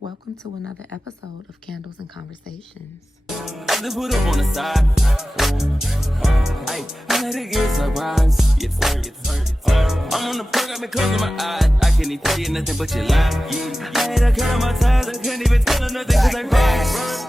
Welcome to another episode of Candles and Conversations. I just put up on the side. I let it get surprised. I'm on the perk, I've been closing my eyes. I can't even tell you nothing but you lie. I had a cut on my ties, I can't even tell her nothing cause I cried.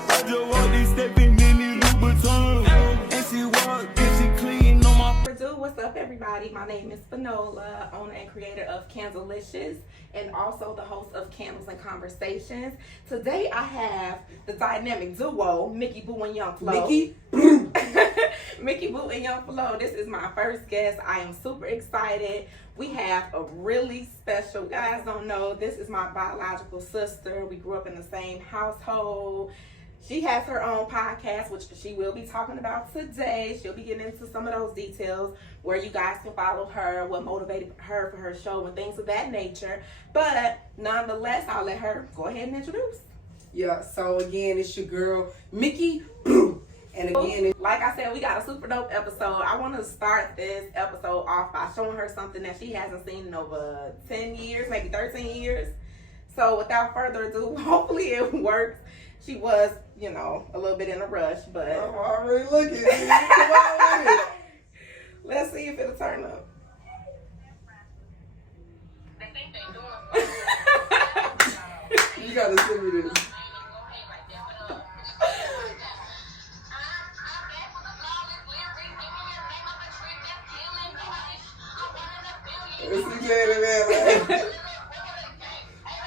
I just walk these stepping in these Louboutins. And she walk, and she clean on my. What's up, everybody? My name is Finola, owner and creator of Candlelicious, and also the host of Candles and Conversations. Today, I have the dynamic duo, Mickey Boo and Young Flo. Mickey Boo and Young Flo. This is my first guest. I am super excited. We have a really special, guys don't know, this is my biological sister. We grew up in the same household. She has her own podcast, which she will be talking about today. She'll be getting into some of those details where you guys can follow her, what motivated her for her show and things of that nature. But nonetheless, I'll let her go ahead and introduce. Yeah, so again, it's your girl, Mickey Boo. And again, like I said, we got a super dope episode. I want to start this episode off by showing her something that she hasn't seen in over 10 years, maybe 13 years. So without further ado, hopefully it works. She was, a little bit in a rush, but I'm already looking. Come on with it. Let's see if it'll turn up. You gotta send me this.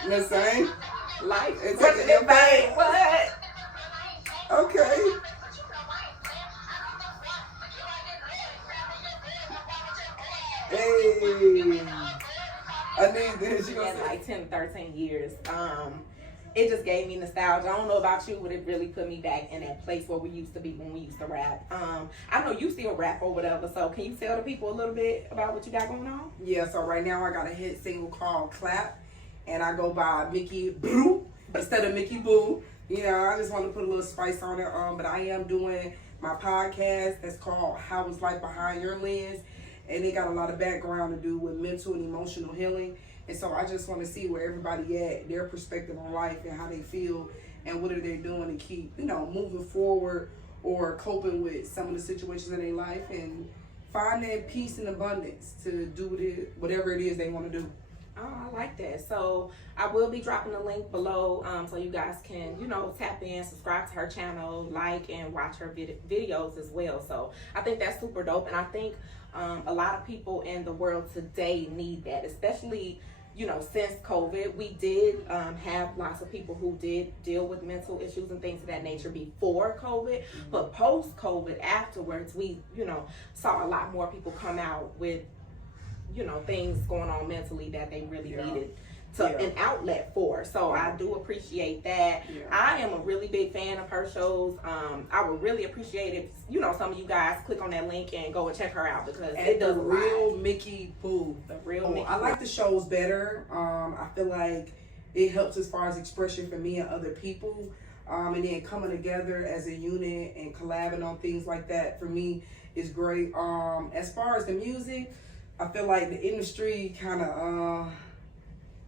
Let's sing. Life It's what in the your bang? face. What? Okay. Hey. I need this. You In gonna say? like 10, 13 years. It just gave me nostalgia. I don't know about you, but it really put me back in that place where we used to be when we used to rap. I know you still rap or whatever, so can you tell the people a little bit about what you got going on? Yeah, so right now I got a hit single called Clap, and I go by Mickey Boo instead of Mickey Boo. I just want to put a little spice on it. But I am doing my podcast that's called How Is Life Behind Your Lens, and it got a lot of background to do with mental and emotional healing. And so I just want to see where everybody at, their perspective on life and how they feel and what are they doing to keep, moving forward or coping with some of the situations in their life and finding peace and abundance to do whatever it is they want to do. Oh, I like that. So I will be dropping the link below so you guys can, tap in, subscribe to her channel, like, and watch her videos as well. So I think that's super dope. And I think a lot of people in the world today need that, especially, since COVID. We did have lots of people who did deal with mental issues and things of that nature before COVID. Mm-hmm. But post-COVID, afterwards, we, saw a lot more people come out with things going on mentally that they really needed an outlet for. So I do appreciate that. Yeah. I am a really big fan of her shows. I would really appreciate if, some of you guys click on that link and go and check her out because it does real Mickey Boo. The real Mickey I like the shows better. I feel like it helps as far as expression for me and other people. And then coming together as a unit and collabing on things like that for me is great. As far as the music, I feel like the industry kind of,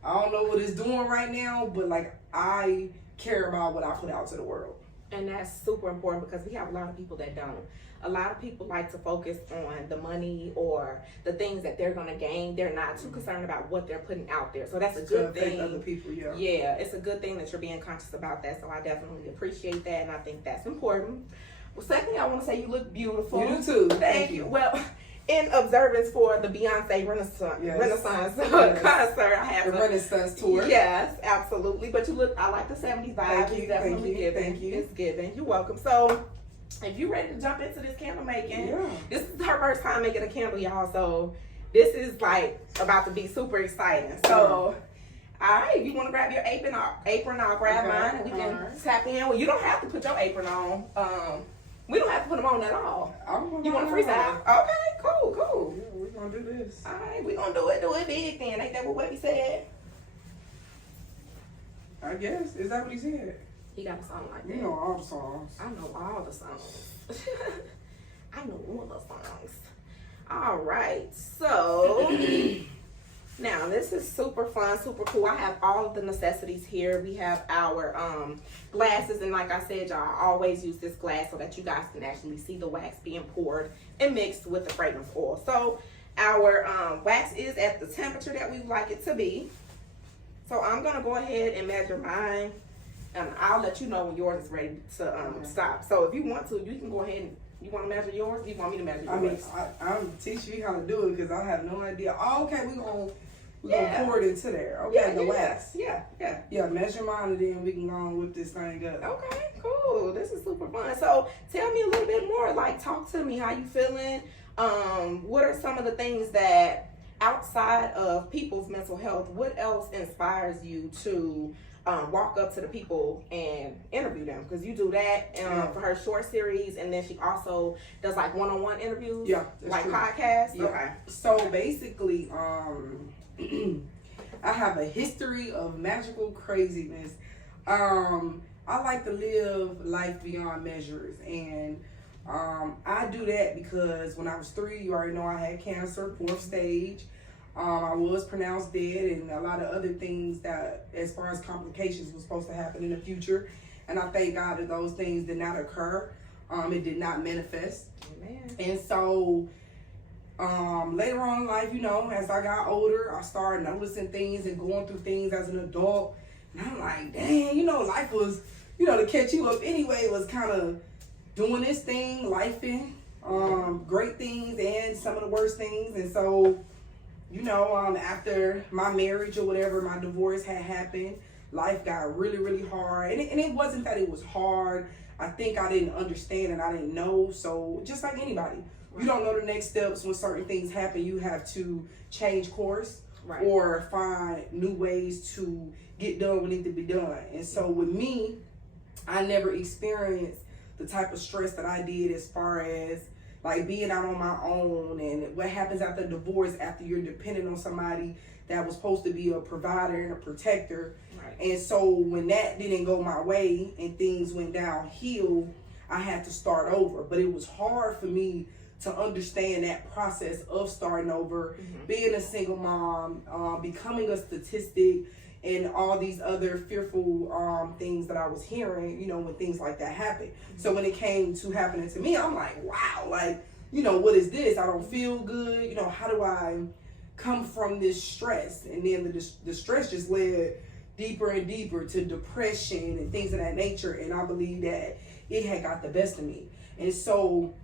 I don't know what it's doing right now, but I care about what I put out to the world. And that's super important because we have a lot of people that don't. A lot of people like to focus on the money or the things that they're going to gain. They're not too concerned about what they're putting out there. So that's a good thing. Other people, yeah, it's a good thing that you're being conscious about that. So I definitely appreciate that, and I think that's important. Well, secondly, I want to say you look beautiful. You do too. Thank you. Well, in observance for the Beyonce Renaissance concert, I have the Renaissance tour. Yes, absolutely. But you look, I like the 70s vibe. Thank you. Thank you. It's given. You're welcome. So, if you're ready to jump into this candle making, this is her first time making a candle, y'all. So, this is about to be super exciting. So, all right, if you want to grab your apron, I'll grab mine, and we can tap in. Well, you don't have to put your apron on. We don't have to put them on at all. You want to freestyle? Okay, cool. Yeah, we're going to do this. All right, we're going to do it big then. Ain't that what Webby said? I guess. Is that what he said? He got a song like that. You know all the songs. I know all the songs. I know all the songs. All right, so Now, this is super fun, super cool. I have all of the necessities here. We have our glasses, and like I said, y'all, I always use this glass so that you guys can actually see the wax being poured and mixed with the fragrance oil. So our wax is at the temperature that we like it to be. So I'm gonna go ahead and measure mine, and I'll let you know when yours is ready to stop. So if you want to, you can go ahead and, you want to measure yours? Or you want me to measure yours? I'm teaching you how to do it because I have no idea. Oh, okay, we're gonna pour it into there. Okay, the wax. Yeah, measure mine and then we can go and whip this thing up. Okay, cool. This is super fun. So tell me a little bit more. Like, talk to me. How you feeling? What are some of the things that outside of people's mental health, what else inspires you to walk up to the people and interview them? Because you do that for her short series, and then she also does like one-on-one interviews. Yeah, like true. podcasts. Yeah. Okay. So basically, I have a history of magical craziness. I like to live life beyond measures, and I do that because when I was 3, you already know I had cancer, 4th stage. I was pronounced dead, and a lot of other things that, as far as complications, was supposed to happen in the future. And I thank God that those things did not occur. It did not manifest. Amen. And so later on in life, you know, as I got older, I started noticing things and going through things as an adult. And I'm like, dang, you know, life was, you know, to catch you up anyway, was kind of doing this thing, lifing, great things and some of the worst things. And so, you know, after my marriage or whatever, my divorce had happened, life got really, really hard. And it wasn't that it was hard. I think I didn't understand and I didn't know. So just like anybody, you don't know the next steps when certain things happen. You have to change course or find new ways to get done what needs to be done. And so with me, I never experienced the type of stress that I did as far as like being out on my own and what happens after divorce, after you're dependent on somebody that was supposed to be a provider and a protector. Right. And so when that didn't go my way and things went downhill, I had to start over. But it was hard for me to understand that process of starting over, being a single mom, becoming a statistic, and all these other fearful things that I was hearing, you know, when things like that happen. So when it came to happening to me, I'm like, wow, like, you know, what is this? I don't feel good. You know, how do I come from this stress? And then the stress just led deeper and deeper to depression and things of that nature. And I believe that it had got the best of me. And so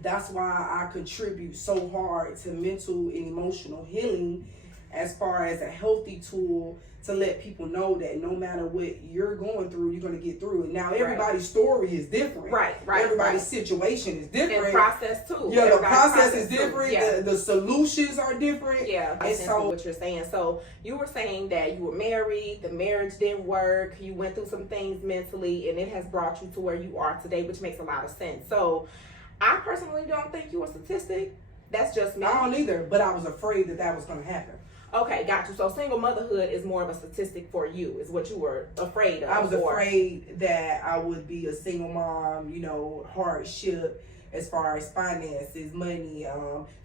that's why I contribute so hard to mental and emotional healing as far as a healthy tool to let people know that no matter what you're going through, you're going to get through it. Now, everybody's story is different. Right. Everybody's situation is different. And process too. Yeah, the process is different. Yeah. The solutions are different. Yeah, and so what you're saying. So you were saying that you were married, the marriage didn't work, you went through some things mentally, and it has brought you to where you are today, which makes a lot of sense. So I personally don't think you're a statistic. That's just me. I don't either, but I was afraid that was going to happen. Okay, got you. So single motherhood is more of a statistic for you, is what you were afraid of. I was afraid that I would be a single mom, you know, hardship as far as finances, money,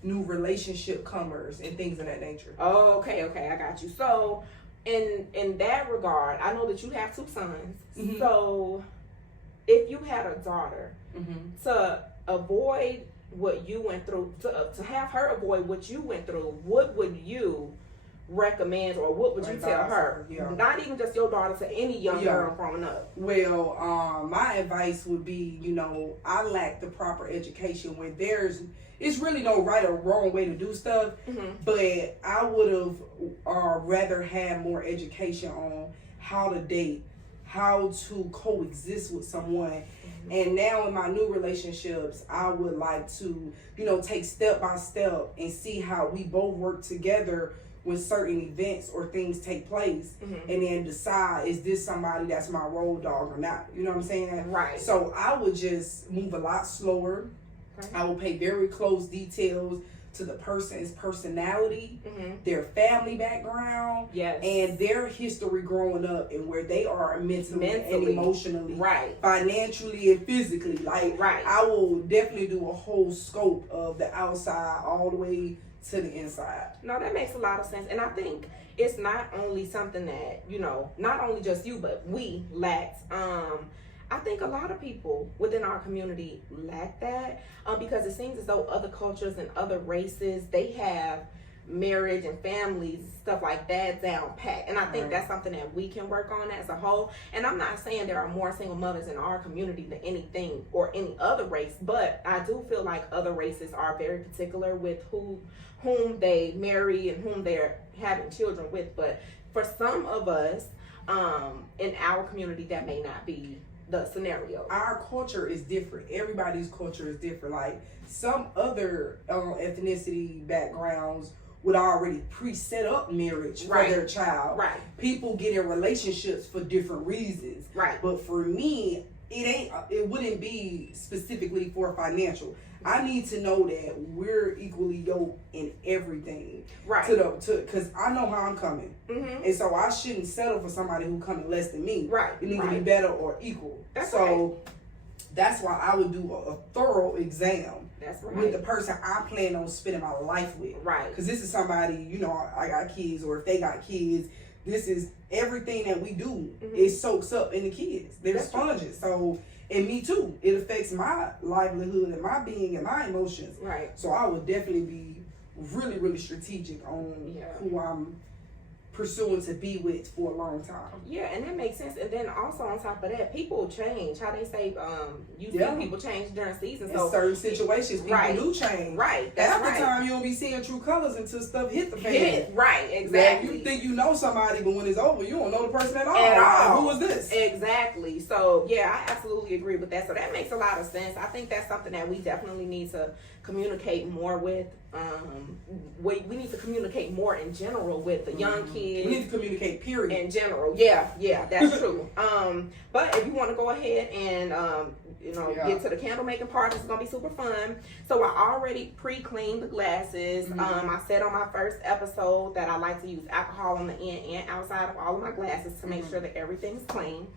new relationship comers, and things of that nature. Oh, okay, I got you. So in that regard, I know that you have 2 sons. Mm-hmm. So if you had a daughter, to avoid what you went through, to have her avoid what you went through, what would you recommend, or what would you tell her? Not even just your daughter, to any young girl growing up. Well, my advice would be, you know, I lack the proper education when it's really no right or wrong way to do stuff, but I would have rather had more education on how to date, how to coexist with someone. And now in my new relationships, I would like to, you know, take step by step and see how we both work together when certain events or things take place, and then decide, is this somebody that's my road dog or not? You know what I'm saying? Right. So I would just move a lot slower. Okay. I will pay very close details to the person's personality, their family background, and their history growing up, and where they are mentally and emotionally, financially and physically. Like, I will definitely do a whole scope of the outside all the way to the inside. No, that makes a lot of sense. And I think it's not only something that, you know, not only just you, but we lacked. I think a lot of people within our community lack that because it seems as though other cultures and other races, they have marriage and families, stuff like that down pat. And I think that's something that we can work on as a whole. And I'm not saying there are more single mothers in our community than anything or any other race, but I do feel like other races are very particular with whom they marry and whom they're having children with. But for some of us in our community, that may not be the scenario. Our culture is different. Everybody's culture is different. Like some other ethnicity backgrounds would already pre-set up marriage for their child. Right. People get in relationships for different reasons. Right. But for me, it wouldn't be specifically for financial. I need to know that we're equally yoked in everything. Right. Because I know how I'm coming. Mm-hmm. And so I shouldn't settle for somebody who coming less than me. Right. It needs to be better or equal. That's That's why I would do a thorough exam. That's right. With the person I plan on spending my life with. Right. Because this is somebody, you know, I got kids, or if they got kids, this is everything that we do. Mm-hmm. It soaks up in the kids. They're sponges. So, and me too. It affects my livelihood and my being and my emotions. Right. So I would definitely be really, really strategic on who I'm pursuing to be with for a long time. Yeah, and that makes sense. And then also on top of that, people change. How they say, you see people change during seasons. In So certain situations, people do change. Right. That's Half right. the time you don't be seeing true colors until stuff hit the fan. Right, exactly. Yeah, you think you know somebody, but when it's over, you don't know the person at all. At all. Who is this? Exactly. So yeah, I absolutely agree with that. So that makes a lot of sense. I think that's something that we definitely need to communicate more with. We need to communicate more in general with the young kids. We need to communicate, period. In general. Yeah, that's true. But if you want to go ahead and get to the candle making part, it's gonna be super fun. So I already pre-cleaned the glasses. I said on my first episode that I like to use alcohol on the end and outside of all of my glasses to make sure that everything's clean.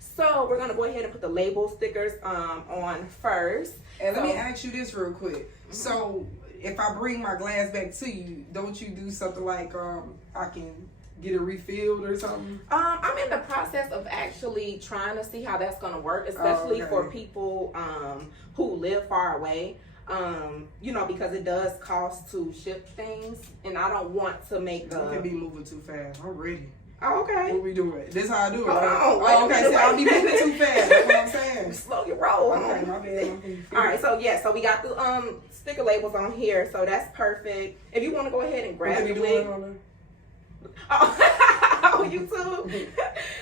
So we're gonna go ahead and put the label stickers on first. And let me ask you this real quick. So if I bring my glass back to you, don't you do something like I can get it refilled or something? I'm in the process of actually trying to see how that's gonna work, especially for people who live far away. Because it does cost to ship things, and I don't want to make You can be moving too fast. I'm ready. Oh, okay. What we doing? This how I do it. Hold Right? on, wait a Okay. minute, So I'll be wait a moving too fast. That's what I'm saying. Slow your roll. Okay, my bad. All right, so we got the sticker labels on here, so that's perfect. If you want to go ahead and grab your wig. Oh, you too?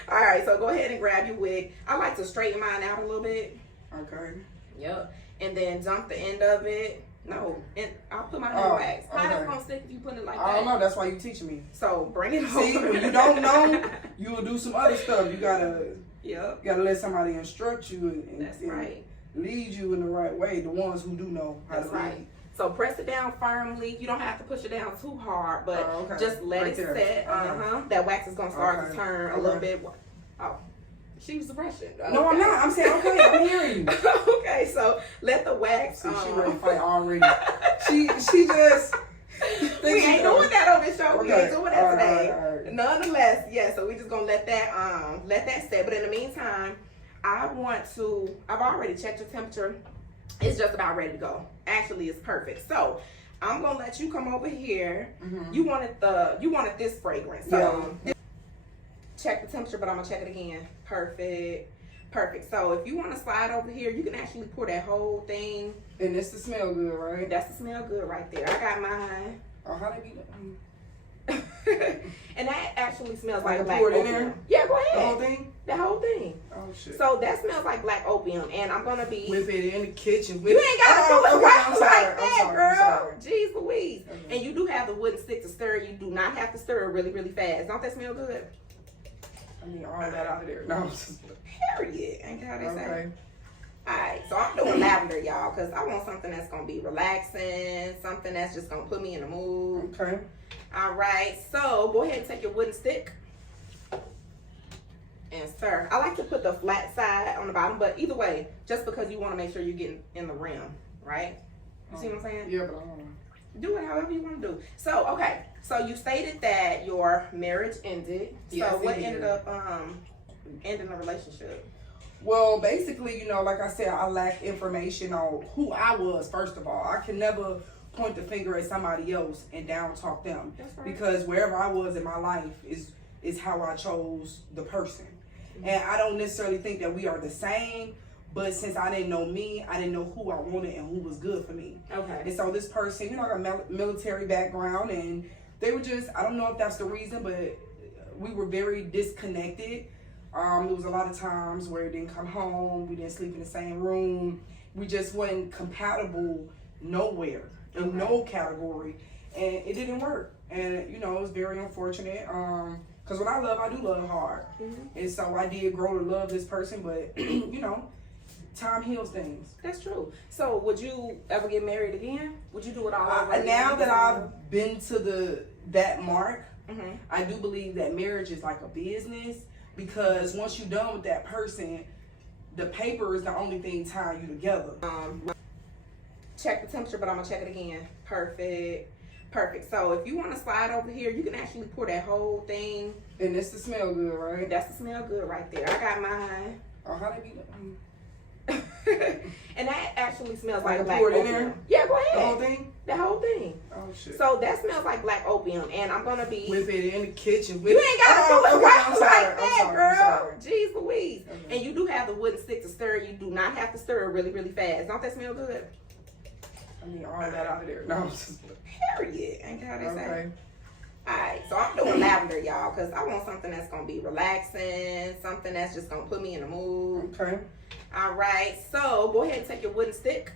All right, so go ahead and grab your wig. I like to straighten mine out a little bit. Okay. Yep. And then dump the end of it. No, and I'll put my hair wax. How is it gonna stick if you put it like that? I don't know. That's why you teaching me. So bring it See, over. when you don't know, you will do some other stuff. You gotta Yep. let somebody instruct you and That's right. lead you in the right way. The ones who do know how That's to lead. right. So press it down firmly. You don't have to push it down too hard, but okay. just let Right it there. set. Okay. That wax is gonna start to Okay. turn a little bit. Oh, she was rushing. No, I'm not. I'm saying okay. I'm hearing you. Okay, so let the wax. See, she ready to fight already. she just. We ain't doing that on this show. We Okay. ain't doing that today. All right. Nonetheless, yeah. So we just gonna let that set. But in the meantime, I've already checked your temperature. It's just about ready to go. Actually, it's perfect. So I'm gonna let you come over here. Mm-hmm. You wanted this fragrance. So check the temperature, but I'm gonna check it again. Perfect. So if you want to slide over here, you can actually pour that whole thing. And it's to smell good, right? That's the smell good right there. I got mine. Oh, how they be? And that actually smells Like like I black pour it in opium. there? Yeah, go The whole ahead. thing? The whole thing. Oh shit. So that smells like black opium, and I'm gonna be. Whip it in the kitchen. You ain't gotta do it okay, right I'm like sorry, that, I'm girl. sorry. Jeez Louise. Okay. And you do have the wooden stick to stir. You do not have to stir it really, really fast. Don't that smell good? I mean, all that out of there. No. Period. Ain't that how they say? Okay. Alright, so I'm doing lavender, y'all, because I want something that's gonna be relaxing, something that's just gonna put me in the mood. Okay. Alright, so go ahead and take your wooden stick and stir. I like to put the flat side on the bottom, but either way, just because you want to make sure you're getting in the rim, right? You see what I'm saying? Yeah, but I don't know. Do it however you want to do. So, okay. So you stated that your marriage ended. Yes, so what it ended did. up ending the relationship? Well, basically, you know, like I said, I lack information on who I was, first of all. I can never point the finger at somebody else and down talk them. That's right. Because wherever I was in my life is how I chose the person. And I don't necessarily think that we are the same, but since I didn't know me, I didn't know who I wanted and who was good for me. Okay. And so this person, you know, got a military background, and they were just, I don't know if that's the reason, but we were very disconnected. There was a lot of times where it didn't come home, we didn't sleep in the same room, we just wasn't compatible nowhere, in no category, and it didn't work. And, you know, it was very unfortunate, because when I love, I do love hard. And so I did grow to love this person, but, you know, time heals things. That's true. So would you ever get married again? Would you do it all over again? Now that I've been to that mark, Mhm. I do believe that marriage is like a business, because once you're done with that person, the paper is the only thing tying you together. Check the temperature, but I'm gonna check it again. Perfect. So if you want to slide over here, you can actually pour that whole thing. And it's to smell good, right? That's the smell good right there. I got mine. Oh, how they be? And that actually smells Like like a black pour it in opium. there? Yeah, go The whole ahead. thing? The whole thing. Oh shit. So that smells like black opium, and I'm gonna be. Whip it in the kitchen. You ain't gotta do it okay, right I'm sorry, like I'm that, sorry, girl. I'm sorry. Jeez Louise. Okay. And you do have the wooden stick to stir. You do not have to stir it really, really fast. Don't that smell good? I mean, all that out of there. No, I'm just, Period. Ain't that how they say? okay. Alright, so I'm doing lavender, y'all, because I want something that's gonna be relaxing, something that's just gonna put me in the mood. Okay. Alright, so go ahead and take your wooden stick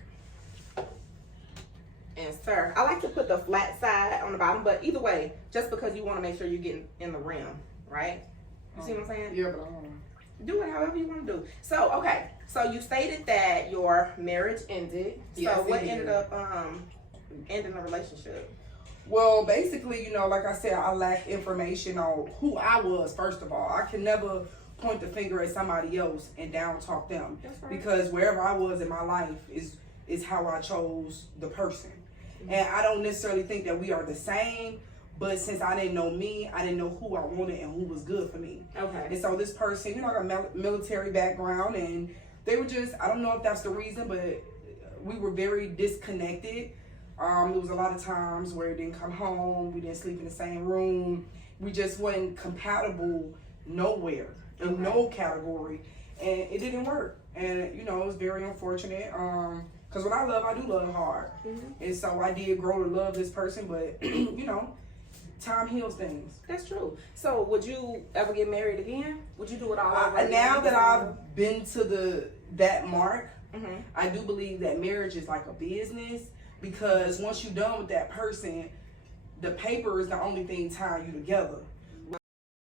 and stir. I like to put the flat side on the bottom, but either way, just because you want to make sure you're getting in the rim, right? You see what I'm saying? Yeah, but I don't know. Do it however you want to do. So, okay, so you stated that your marriage ended. Yes, So what it did. ended up ending the relationship? Well, basically, you know, like I said, I lack information on who I was, first of all. I can never point the finger at somebody else and down talk them. That's right. Because wherever I was in my life is how I chose the person. And I don't necessarily think that we are the same, but since I didn't know me, I didn't know who I wanted and who was good for me. Okay. And so this person, you know, got a military background, and they were just, I don't know if that's the reason, but we were very disconnected. There was a lot of times where it didn't come home, we didn't sleep in the same room, we just wasn't compatible nowhere, in no category, and it didn't work. And, you know, it was very unfortunate, because when I love, I do love hard. And so I did grow to love this person, but, you know, time heals things. That's true. So would you ever get married again? Would you do it all over again? Now that I've been to that mark, Mhm. I do believe that marriage is like a business, because once you're done with that person, the paper is the only thing tying you together.